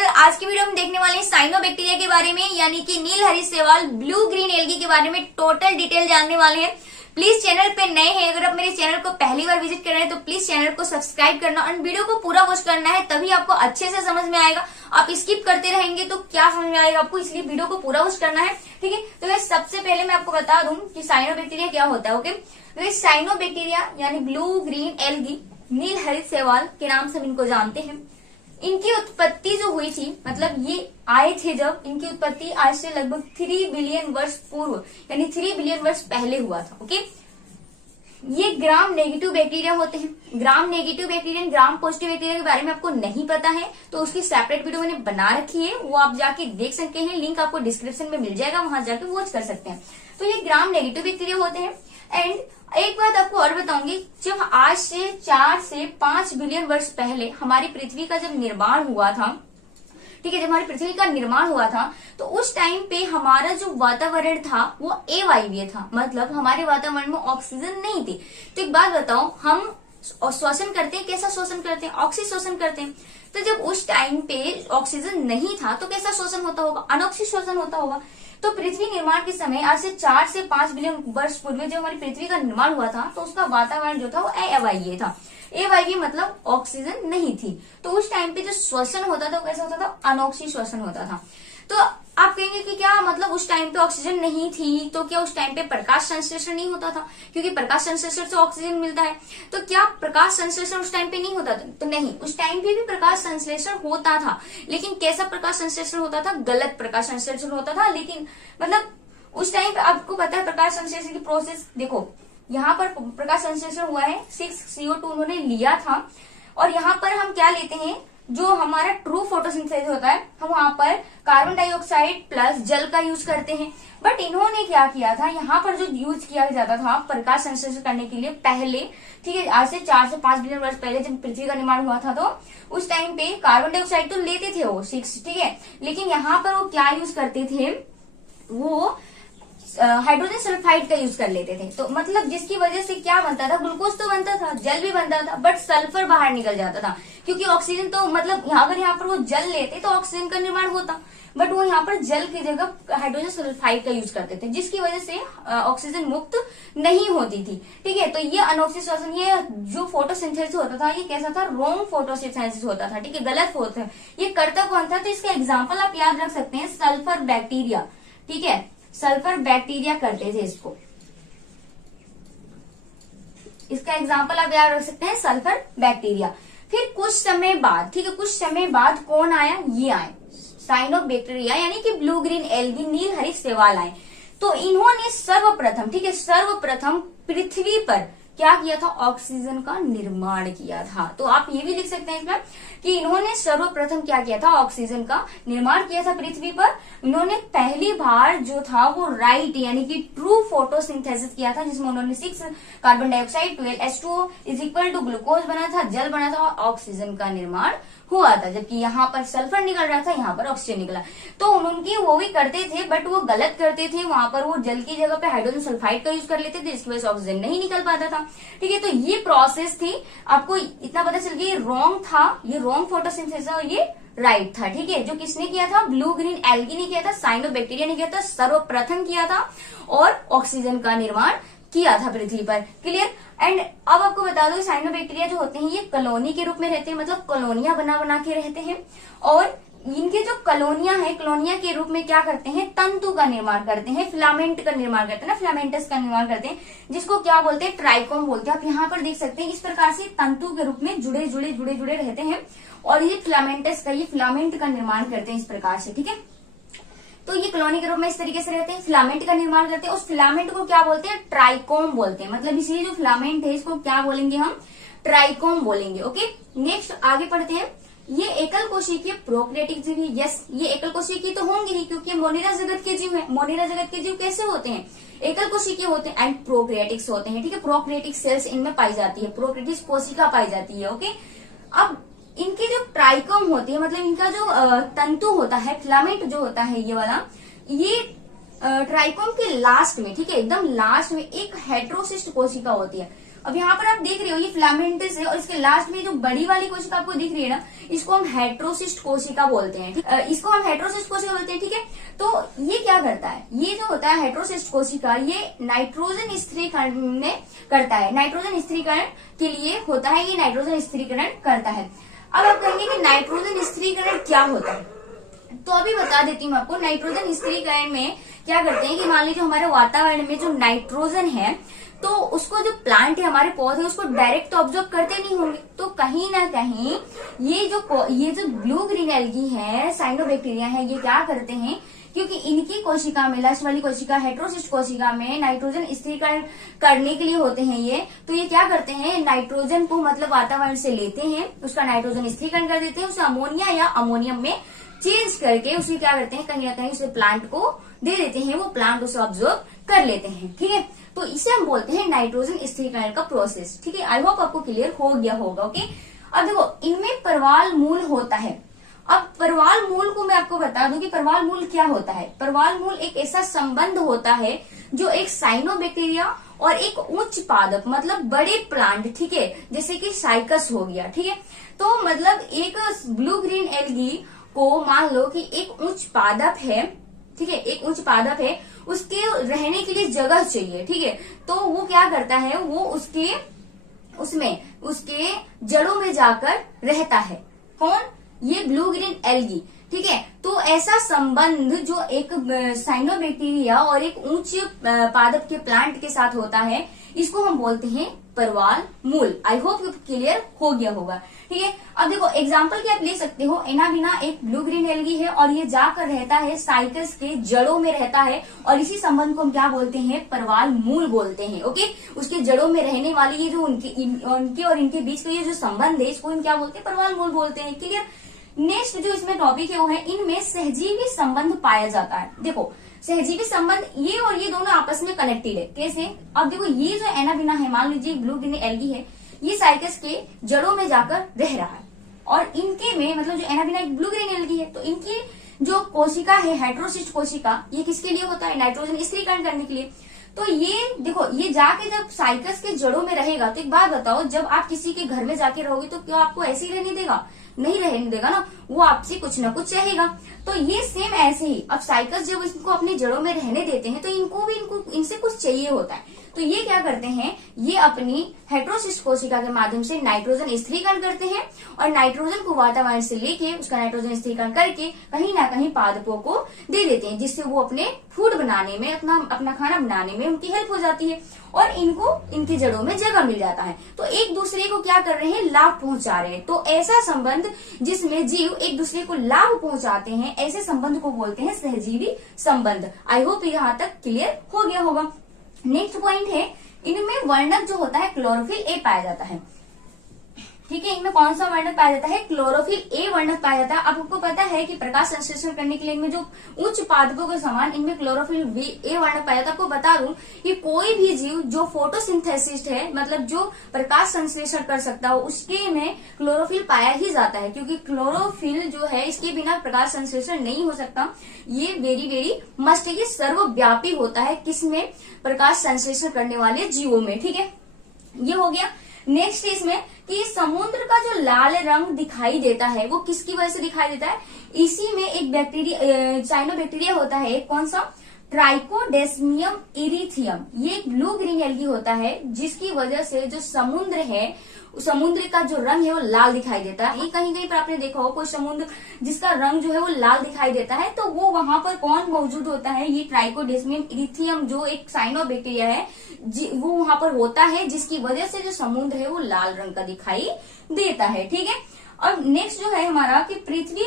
Channel. आज की video में देखने वाले हैं साइनोबैक्टीरिया के बारे में, यानी कि नील हरी शैवाल ब्लू ग्रीन एल्गी के बारे में टोटल डिटेल जानने वाले हैं। प्लीज चैनल पे नए हैं, अगर आप मेरे चैनल को पहली बार विजिट कर रहे हैं तो प्लीज चैनल को सब्सक्राइब करना और वीडियो को पूरा वॉच करना है, तभी आपको अच्छे से समझ में आएगा। आप स्किप करते रहेंगे तो क्या समझ में आएगा आपको, इसलिए वीडियो को पूरा वॉच करना है, ठीक है। तो गाइस सबसे पहले मैं आपको बता दूं कि साइनोबैक्टीरिया क्या होता है। ओके, तो साइनोबैक्टीरिया यानी ब्लू ग्रीन एल्गी नील हरित शैवाल के नाम से हम इनको जानते हैं। इनकी उत्पत्ति जो हुई थी, मतलब ये आए थे जब, इनकी उत्पत्ति आज से लगभग 3 बिलियन वर्ष पूर्व यानी 3 बिलियन वर्ष पहले हुआ था। ओके, ये ग्राम नेगेटिव बैक्टीरिया होते हैं। Gram negative bacteria, gram positive bacteria के बारे में आपको नहीं पता है तो उसकी सेपरेट वीडियो मैंने बना रखी है, वो आप जाके देख सकते हैं, लिंक आपको डिस्क्रिप्शन में मिल जाएगा, वहां जाके वॉच कर सकते हैं। तो ये ग्राम नेगेटिव बैक्टीरिया होते हैं। एंड एक बात आपको और बताऊंगी, जब आज से 4 से 5 बिलियन वर्ष पहले हमारी पृथ्वी का जब निर्माण हुआ था, ठीक है, जब हमारी पृथ्वी का निर्माण हुआ था तो उस टाइम पे हमारा जो वातावरण था वो अवायवीय था, मतलब हमारे वातावरण में ऑक्सीजन नहीं थी। तो एक बात बताओ, हम श्वसन करते हैं, कैसा श्वसन करते हैं? ऑक्सी श्वसन करते हैं। तो जब उस टाइम पे ऑक्सीजन नहीं था तो कैसा श्वसन होता होगा? अनॉक्सी श्वसन होता होगा। तो पृथ्वी निर्माण के समय आज से 4 से 5 बिलियन वर्ष पूर्व जब हमारी पृथ्वी का निर्माण हुआ था तो उसका वातावरण जो था वो अवायवीय था। अवायवीय मतलब ऑक्सीजन नहीं थी। तो उस टाइम पे जो श्वसन होता था वो कैसा होता था? अनॉक्सी श्वसन होता था। तो आप कहेंगे कि क्या मतलब उस टाइम पे ऑक्सीजन नहीं थी तो क्या उस टाइम पे प्रकाश संश्लेषण नहीं होता था? क्योंकि प्रकाश संश्लेषण से ऑक्सीजन मिलता है, तो क्या प्रकाश संश्लेषण उस टाइम पे नहीं होता था? तो नहीं, उस टाइम पे भी प्रकाश संश्लेषण होता था, लेकिन कैसा प्रकाश संश्लेषण होता था? गलत प्रकाश संश्लेषण होता था। लेकिन मतलब उस टाइम पे आपको पता है प्रकाश संश्लेषण की प्रोसेस, देखो यहाँ पर प्रकाश संश्लेषण हुआ है, 6CO2 उन्होंने लिया था, और यहाँ पर हम क्या लेते हैं, जो हमारा ट्रू फोटोसिंथेसिस होता है, हम वहां पर कार्बन डाइऑक्साइड प्लस जल का यूज करते हैं। बट इन्होंने क्या किया था, यहाँ पर जो यूज किया जाता था प्रकाश संश्लेषण करने के लिए पहले, ठीक है, आज से 4 से 5 बिलियन वर्ष पहले जब पृथ्वी का निर्माण हुआ था तो उस टाइम पे कार्बन डाइऑक्साइड तो लेते थे वो 6, ठीक है, लेकिन यहाँ पर वो क्या यूज करते थे, वो हाइड्रोजन सल्फाइड का यूज कर लेते थे। तो मतलब जिसकी वजह से क्या बनता था, ग्लूकोज तो बनता था, जल भी बनता था, बट सल्फर बाहर निकल जाता था, क्योंकि ऑक्सीजन तो मतलब अगर यहाँ पर वो जल लेते तो ऑक्सीजन का निर्माण होता, बट वो यहाँ पर जल की जगह हाइड्रोजन सल्फाइड का यूज करते थे, जिसकी वजह से ऑक्सीजन मुक्त नहीं होती थी, ठीक है। तो ये अनॉक्सी श्वसन, ये जो फोटोसिंथेसिस होता था ये कैसा था? रॉन्ग फोटोसिंथेसिस होता था, ठीक है, गलत होता है। ये करता कौन था? तो इसका एग्जाम्पल आप याद रख सकते हैं, सल्फर बैक्टीरिया, ठीक है, सल्फर बैक्टीरिया करते थे इसको। इसका एग्जाम्पल आप याद रख सकते हैं, सल्फर बैक्टीरिया। फिर कुछ समय बाद, ठीक है, कुछ समय बाद कौन आया? ये आए साइनोबैक्टीरिया, यानी कि ब्लू ग्रीन एल्गी नील हरित शैवाल आए। तो इन्होंने सर्वप्रथम, ठीक है, सर्वप्रथम पृथ्वी पर क्या किया था? ऑक्सीजन का निर्माण किया था। तो आप ये भी लिख सकते हैं इसमें कि इन्होंने सर्वप्रथम क्या किया था? ऑक्सीजन का निर्माण किया था पृथ्वी पर। इन्होंने पहली बार जो था वो राइट यानी कि ट्रू फोटोसिंथेसिस किया था, जिसमें उन्होंने 6 carbon dioxide 12 H2O is equal to glucose बना था, जल बना था और ऑक्सीजन का निर्माण हुआ था। जबकि यहाँ पर सल्फर निकल रहा था, यहाँ पर ऑक्सीजन निकला। तो उनकी वो भी करते थे बट वो गलत करते थे, वहां पर वो जल की जगह पे हाइड्रोजन सल्फाइड का यूज कर लेते थे, जिसकी वजह से ऑक्सीजन नहीं निकल पाता था, ठीक है। तो ये प्रोसेस थी, आपको इतना पता चल गया, ये रॉन्ग था, ये रॉन्ग फोटोसिंथेसिस और ये राइट था, ठीक है। जो किसने किया था? ब्लू ग्रीन एल्गी ने किया था, साइनोबैक्टीरिया ने किया था, सर्वप्रथम किया था और ऑक्सीजन का निर्माण किया था पृथ्वी पर। क्लियर? एंड अब आपको बता दो, साइनोबैक्टीरिया जो होते हैं ये कॉलोनी के रूप में रहते हैं, मतलब कॉलोनियां बना बना के रहते हैं, और इनके जो कॉलोनियां है, कॉलोनिया के रूप में क्या करते हैं? तंतु का निर्माण करते हैं, फिलामेंट का निर्माण करते हैं ना, फिलामेंटस का निर्माण करते हैं, जिसको क्या बोलते हैं? ट्राइकोम बोलते हैं। आप यहाँ पर देख सकते हैं, इस प्रकार से तंतु के रूप में जुड़े जुड़े रहते हैं, और ये फिलामेंटस का, ये फिलामेंट का निर्माण करते हैं इस प्रकार से, ठीक है। तो ये कॉलोनी के रूप में इस तरीके से रहते हैं, फिलामेंट का निर्माण करते हैं। उस फिलामेंट को क्या बोलते हैं? ट्राइकोम बोलते हैं। मतलब इसलिए जो फिलामेंट है इसको क्या बोलेंगे हम? ट्राइकोम बोलेंगे। ओके, नेक्स्ट आगे पढ़ते हैं। ये एकल कोशिकीय प्रोकैरियोटिक जीव है। यस, ये एकल कोशिकीय तो होंगे ही, क्योंकि मोनिरा जगत के जीव है। मोनिरा जगत के जीव कैसे होते हैं? एकल कोशिकीय होते हैं एंड प्रोकैरियोटिक्स होते हैं, ठीक है। प्रोकैरियोटिक सेल्स इनमें पाई जाती है, प्रोकैरियोटिक कोशिका पाई जाती है। ओके, अब इनकी जो ट्राइकोम होती है, मतलब इनका जो तंतु होता है, फिलामेंट जो होता है ये वाला, ये ट्राइकोम के लास्ट में, ठीक है, एकदम लास्ट में एक हेटेरोसिस्ट कोशिका होती है। अब यहाँ पर आप देख रहे हो ये फिलामेंटस है और इसके लास्ट में जो बड़ी वाली कोशिका आपको दिख रही है ना, इसको हम हेट्रोसिस्ट कोशिका बोलते हैं। इसको हम हेट्रोसिस्ट कोशिका बोलते हैं, ठीक है। तो ये क्या करता है, ये जो होता है हेट्रोसिस्ट कोशिका, ये नाइट्रोजन स्थिरीकरण में करता है, नाइट्रोजन स्थिरीकरण के लिए होता है, ये नाइट्रोजन स्थिरीकरण करता है। अब आप कहेंगे कि नाइट्रोजन स्थिरीकरण क्या होता है, तो अभी बता देती हूँ आपको। नाइट्रोजन स्थिरीकरण में क्या करते हैं कि मान लीजिए हमारे वातावरण में जो नाइट्रोजन है, तो उसको जो प्लांट है, हमारे पौधे, उसको डायरेक्ट ऑब्जर्व करते नहीं होंगे, तो कहीं ना कहीं ये जो ब्लू ग्रीन एल्गी है, साइनोबैक्टीरिया है, ये क्या करते हैं, क्योंकि इनकी कोशिका में, लास्ट वाली कोशिका हेट्रोसिस्ट कोशिका में नाइट्रोजन स्थिरीकरण करने के लिए होते हैं ये, तो ये क्या करते हैं, नाइट्रोजन को मतलब वातावरण से लेते हैं, उसका नाइट्रोजन स्थिरीकरण कर देते हैं, उसे अमोनिया या अमोनियम में चेंज करके उसे क्या करते हैं, कहीं ना कहीं उसे प्लांट को दे देते हैं, वो प्लांट उसे ऑब्जर्व कर लेते हैं, ठीक है। तो इसे हम बोलते हैं नाइट्रोजन स्थिरीकरण का प्रोसेस, ठीक है। आई होप आपको क्लियर हो गया होगा, ओके। अब देखो इनमें परवाल मूल होता है। अब परवाल मूल को मैं आपको बता दूं कि परवाल मूल क्या होता है। परवाल मूल एक ऐसा संबंध होता है जो एक साइनोबैक्टीरिया और एक उच्च पादप मतलब बड़े प्लांट, ठीक है, जैसे कि साइकस हो गया, ठीक है। तो मतलब एक ब्लू ग्रीन एल्गी को मान लो कि एक उच्च पादप है, ठीक है, एक उच्च पादप है, उसके रहने के लिए जगह चाहिए, ठीक है। तो वो क्या करता है, वो उसके जड़ों में जाकर रहता है। कौन, ये ब्लू ग्रीन एल्गी, ठीक है। तो ऐसा संबंध जो एक साइनोबैक्टीरिया और एक उच्च पादप के प्लांट के साथ होता है, इसको हम बोलते हैं परवाल मूल। आई होप क्लियर हो गया होगा, ठीक है। अब देखो एग्जांपल क्या आप ले सकते हो, एनाबिना एक ब्लू ग्रीन एल्गी है और ये जाकर रहता है साइकस के जड़ों में रहता है, और इसी संबंध को हम क्या बोलते हैं, परवाल मूल बोलते हैं, ओके। उसके जड़ों में रहने वाली ये जो उनके और इनके बीच का ये जो संबंध है, इसको हम क्या बोलते हैं, परवाल मूल बोलते हैं, क्लियर। नेक्स्ट जो इसमें टॉपिक है वो है इनमें सहजीवी संबंध पाया जाता है। देखो सहजीवी संबंध, ये और ये दोनों आपस में कनेक्टेड है, कैसे। अब देखो ये जो एनाबिना है, मान लीजिए ब्लू ग्रीन एल्गी है, ये साइकस के जड़ों में जाकर रह रहा है, और इनके में मतलब जो एनाबिना एक ब्लू ग्रीन एल्गी है, तो इनकी जो कोशिका है हेट्रोसिस्ट कोशिका, ये किसके लिए होता है, नाइट्रोजन स्थिरीकरण करने के लिए। तो ये देखो ये जाके जब साइकस के जड़ों में रहेगा, तो एक बात बताओ, जब आप किसी के घर में जाके रहोगे तो क्या आपको ऐसे ही रहने देगा, नहीं रहने देगा ना, वो आपसे कुछ ना कुछ चाहेगा। तो ये सेम ऐसे ही, अब साइकस जब इसको अपने जड़ों में रहने देते हैं, तो इनसे कुछ चाहिए होता है, तो ये क्या करते हैं, ये अपनी हेट्रोसिस्ट कोशिका के माध्यम से नाइट्रोजन स्थिरीकरण करते हैं, और नाइट्रोजन को वातावरण से लेके उसका नाइट्रोजन स्थिरीकरण करके कहीं ना कहीं पादपों को दे देते हैं, जिससे वो अपने फूड बनाने में, अपना खाना बनाने में उनकी हेल्प हो जाती है, और इनको इनके जड़ों में जगह मिल जाता है। तो एक दूसरे को क्या कर रहे हैं, लाभ पहुंचा रहे हैं। तो ऐसा संबंध जिसमें जीव एक दूसरे को लाभ पहुंचाते हैं, ऐसे संबंध को बोलते हैं सहजीवी संबंध। आई होप यहाँ तक क्लियर हो गया होगा। नेक्स्ट पॉइंट है, इनमें वर्णक जो होता है क्लोरोफिल ए पाया जाता है, ठीक है। इनमें कौन सा वर्णक पाया जाता है, क्लोरोफिल ए वर्णक पाया जाता है। अब आपको पता है कि प्रकाश संश्लेषण करने के लिए इनमें जो उच्च पादपों के समान इनमें क्लोरोफिल ए वर्णक पाया जाता है। आपको बता दूं कि कोई भी जीव जो फोटोसिंथेसिस है, मतलब जो प्रकाश संश्लेषण कर सकता हो, उसके में क्लोरोफिल पाया ही जाता है, क्योंकि क्लोरोफिल जो है इसके बिना प्रकाश संश्लेषण नहीं हो सकता। ये वेरी वेरी मस्ट है, ये सर्वव्यापी होता है किसमें, प्रकाश संश्लेषण करने वाले जीवों में, ठीक है। ये हो गया। नेक्स्ट इसमें कि समुद्र का जो लाल रंग दिखाई देता है वो किसकी वजह से दिखाई देता है, इसी में एक बैक्टीरिया, साइनोबैक्टीरिया होता है, कौन सा, ट्राइकोडेस्मियम इरिथियम। ये एक ब्लू ग्रीन एल्गी होता है, जिसकी वजह से जो समुद्र है, समुद्र का जो रंग है वो लाल दिखाई देता है। कहीं कहीं पर आपने देखा हो कोई समुद्र जिसका रंग जो है वो लाल दिखाई देता है, तो वो वहां पर कौन मौजूद होता है, ये ट्राइकोडेस्मियम इरिथियम जो एक साइनोबैक्टीरिया है, वो वहां पर होता है, जिसकी वजह से जो समुद्र है वो लाल रंग का दिखाई देता है, ठीक है। और नेक्स्ट जो है हमारा कि पृथ्वी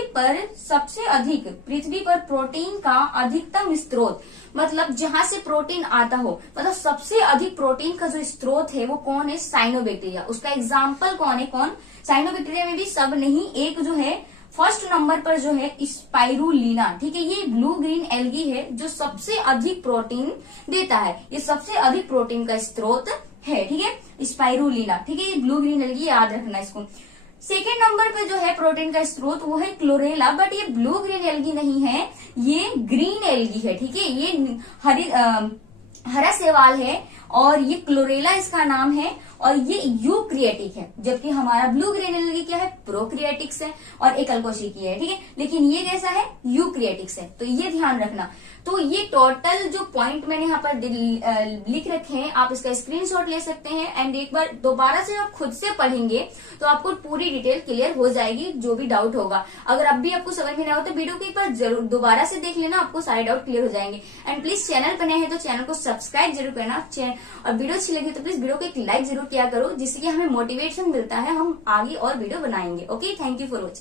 पर प्रोटीन का अधिकतम स्रोत, मतलब जहां से प्रोटीन आता हो, मतलब सबसे अधिक प्रोटीन का जो स्रोत है वो कौन है, साइनोबैक्टीरिया। उसका एग्जाम्पल कौन है, कौन, साइनोबैक्टीरिया में भी सब नहीं, एक जो है फर्स्ट नंबर पर जो है स्पाइरुलिना, ठीक है। ये ब्लू ग्रीन एल्गी है जो सबसे अधिक प्रोटीन देता है, ये सबसे अधिक प्रोटीन का स्रोत है, ठीक है, स्पाइरुलिना, ठीक है। ये ब्लू ग्रीन एल्गी, याद रखना इसको। सेकेंड नंबर पे जो है प्रोटीन का स्रोत वो है क्लोरेला, बट ये ब्लू ग्रीन एल्गी नहीं है, ये ग्रीन एल्गी है, ठीक है। ये हरा शैवाल है और ये क्लोरेला इसका नाम है और ये यूक्रिएटिक है, जबकि हमारा ब्लू ग्रीन एल्गी क्या है, प्रोक्रिएटिक्स है और एक अल्कोशिकी है, ठीक है। लेकिन ये कैसा है, यूक्रिएटिक्स है, तो ये ध्यान रखना। तो ये टोटल जो पॉइंट मैंने यहाँ पर लिख रखे हैं, आप इसका स्क्रीनशॉट ले सकते हैं एंड एक बार दोबारा से आप खुद से पढ़ेंगे तो आपको पूरी डिटेल क्लियर हो जाएगी, जो भी डाउट होगा। अगर अब भी आपको समझ में ना हो तो वीडियो को एक बार जरूर दोबारा से देख लेना, आपको सारे डाउट क्लियर हो जाएंगे। एंड प्लीज चैनल पर नए हैं तो चैनल को सब्सक्राइब जरूर करना, और वीडियो अच्छी लगी तो प्लीज वीडियो को एक लाइक जरूर किया करो, जिससे कि हमें मोटिवेशन मिलता है, हम आगे और वीडियो बनाएंगे। Okay, thank you for watching.